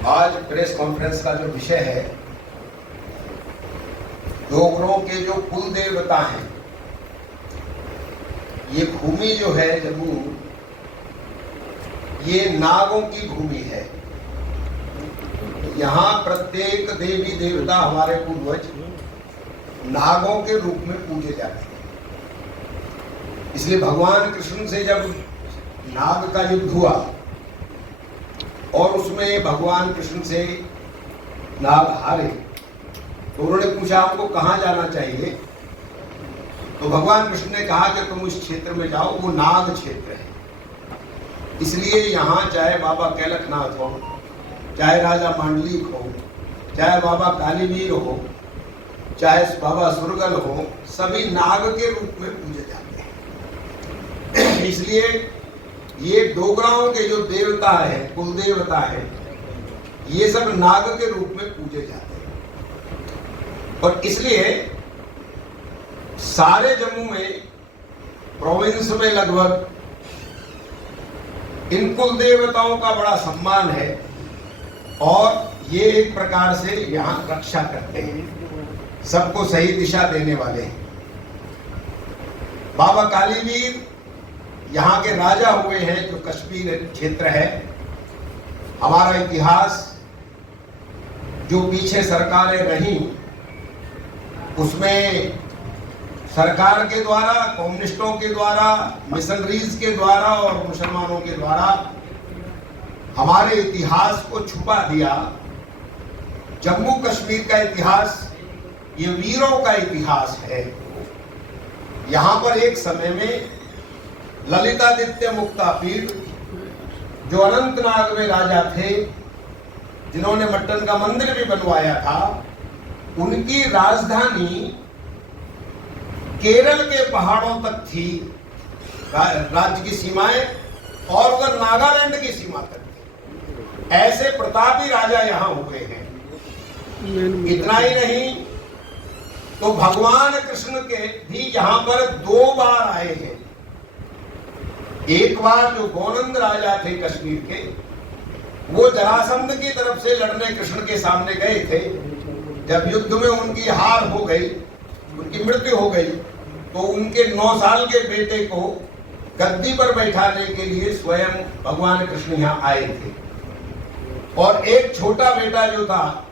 आज press conference का जो विषय है, डोगरों के जो कुल देवता हैं, ये भूमि जो है जम्मू, ये नागों की भूमि है। यहाँ प्रत्येक देवी देवता हमारे पूर्वज नागों के रूप में पूजे जाते हैं। इसलिए भगवान कृष्ण से जब नाग का युद्ध हुआ और उसमें भगवान कृष्ण से नाग हारे, तो उन्होंने पूछा हमको कहाँ जाना चाहिए। तो भगवान कृष्ण ने कहा कि तुम इस क्षेत्र में जाओ, वो नाग क्षेत्र है। इसलिए यहाँ चाहे बाबा कैलकनाथ हो, चाहे राजा मांडलिक हो, चाहे बाबा कालीवीर हो, चाहे बाबा सुरगल हो, सभी नाग के रूप में पूजे जाते हैं। इसलिए ये डोगराओं के जो देवता है, कुल देवता है, ये सब नाग के रूप में पूजे जाते हैं। और इसलिए सारे जम्मू में, प्रोविंस में लगभग इन कुल देवताओं का बड़ा सम्मान है और ये एक प्रकार से यहाँ रक्षा करते हैं, सबको सही दिशा देने वाले हैं। बाबा कालीवीर यहाँ के राजा हुए हैं, जो कश्मीर क्षेत्र है। हमारा इतिहास जो पीछे सरकारें रहीं, उसमें सरकार के द्वारा, कम्युनिस्टों के द्वारा, मिशनरीज के द्वारा और मुसलमानों के द्वारा हमारे इतिहास को छुपा दिया। जम्मू कश्मीर का इतिहास ये वीरों का इतिहास है। यहाँ पर एक समय में ललितादित्य मुक्तापीठ, जो अनंतनाग में राजा थे, जिन्होंने मट्टन का मंदिर भी बनवाया था, उनकी राजधानी केरल के पहाड़ों तक थी, राज्य की सीमाएं, और उधर नागालैंड की सीमा तक थी। ऐसे प्रतापी राजा यहाँ हुए हैं। इतना ही नहीं, तो भगवान कृष्ण के भी यहाँ पर 2 बार आए हैं। एक बार जो गोनंद राजा थे कश्मीर के, वो जरासंध की तरफ से लड़ने कृष्ण के सामने गए थे। जब युद्ध में उनकी हार हो गई, उनकी मृत्यु हो गई, तो उनके 9 साल के बेटे को गद्दी पर बैठाने के लिए स्वयं भगवान कृष्ण यहाँ आए थे। और एक छोटा बेटा जो था,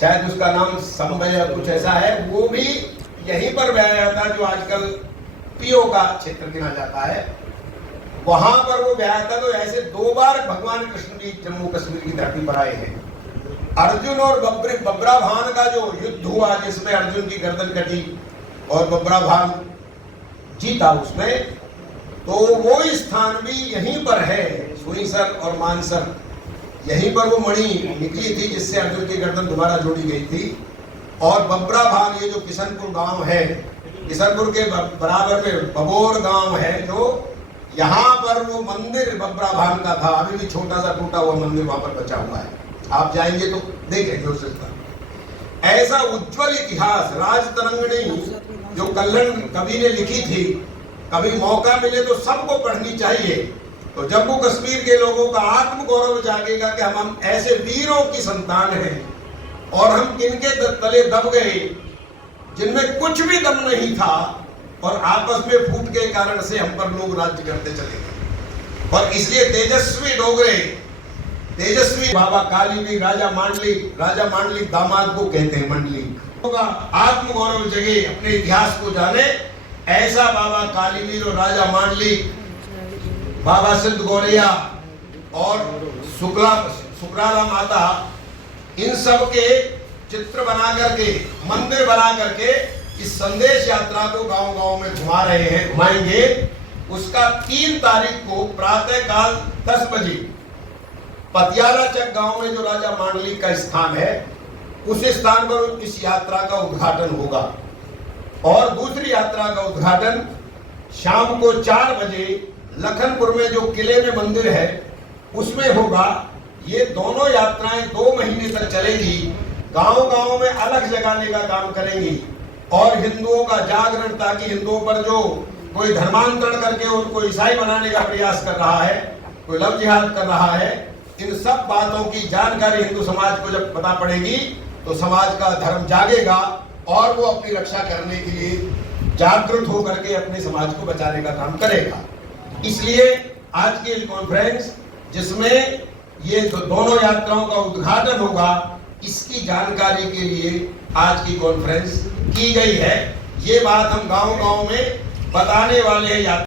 शायद उसका नाम संभय या कुछ ऐसा है, वो भी यहीं पर ब्याया था, जो आजकल पीओ का क्षेत्र गिना जाता है, वहां पर वो ब्याया था। तो ऐसे 2 बार भगवान कृष्ण भी जम्मू कश्मीर की धरती पर आए हैं। अर्जुन और बब्राभान का जो युद्ध हुआ, जिसमें अर्जुन की गर्दन कटी और बब्राभान जीता उसमें, तो वो स्थान भी यहीं पर है। सुईसर और मानसर, यहीं पर वो मणि निकली थी जिससे अर्जुन की गर्दन दोबारा जोड़ी गई थी। और बब्राभान, ये जो किशनपुर गांव है, किशनपुर के बराबर में बबोर गांव है, जो यहाँ पर वो मंदिर बब्राभान का था। अभी भी छोटा सा टूटा हुआ मंदिर वहां पर बचा हुआ है, आप जाएंगे तो देखेंगे उस पर। ऐसा उज्जवल इतिहास, राजतरंगिणी जो कल्हण कवि ने लिखी थी, कभी मौका मिले तो सबको पढ़नी चाहिए। तो जम्मू कश्मीर के लोगों का आत्मगौरव जागेगा कि हम ऐसे वीरों की संतान हैं, और हम किनके तले दब गए जिनमें कुछ भी दम नहीं था, और आपस में फूट के कारण से हम पर लोग राज्य करते चले गए। और इसलिए तेजस्वी डोगरे, तेजस्वी बाबा कालीवीर, राजा मांडलिक दामाद को कहते हैं मंडलिक। आत्मगौरव जगे, अपने इतिहास को जाने, ऐसा बाबा कालीवीर और राजा मांडलिक, बाबा सिद्ध गौरैया और सुकराला माता, इन सब के चित्र बना करके, मंदिर बना करके इस संदेश यात्रा को गांव-गांव में घुमा रहे हैं, घुमाएंगे। उसका 3 तारीख को प्रातः काल 10 बजे पतियाला चक गांव में जो राजा मांडलिक का स्थान है, उस स्थान पर इस यात्रा का उद्घाटन होगा। और दूसरी यात्रा का उद्घाटन शाम को 4 बजे लखनपुर में जो किले में मंदिर है, उसमें होगा। ये दोनों यात्राएं 2 महीने तक चलेगी, गांव-गांव में अलग जगाने का काम करेंगी, और हिंदुओं का जागरण, ताकि हिंदुओं पर जो कोई धर्मांतरण करके उनको ईसाई बनाने का प्रयास कर रहा है, कोई लव जिहाद कर रहा है, इन सब बातों की जानकारी हिंदू समाज को जब पता पड़ेगी तो समाज का धर्म जागेगा और वो अपनी रक्षा करने के लिए जागरूक होकर के अपने समाज को बचाने का काम करेगा। इसलिए आज की कॉन्फ्रेंस जिसमें ये दोनों यात्राओं का उद्घाटन होगा, इसकी जानकारी के लिए आज की कॉन्फ्रेंस की गई है। ये बात हम गांव-गांव में बताने वाले हैं।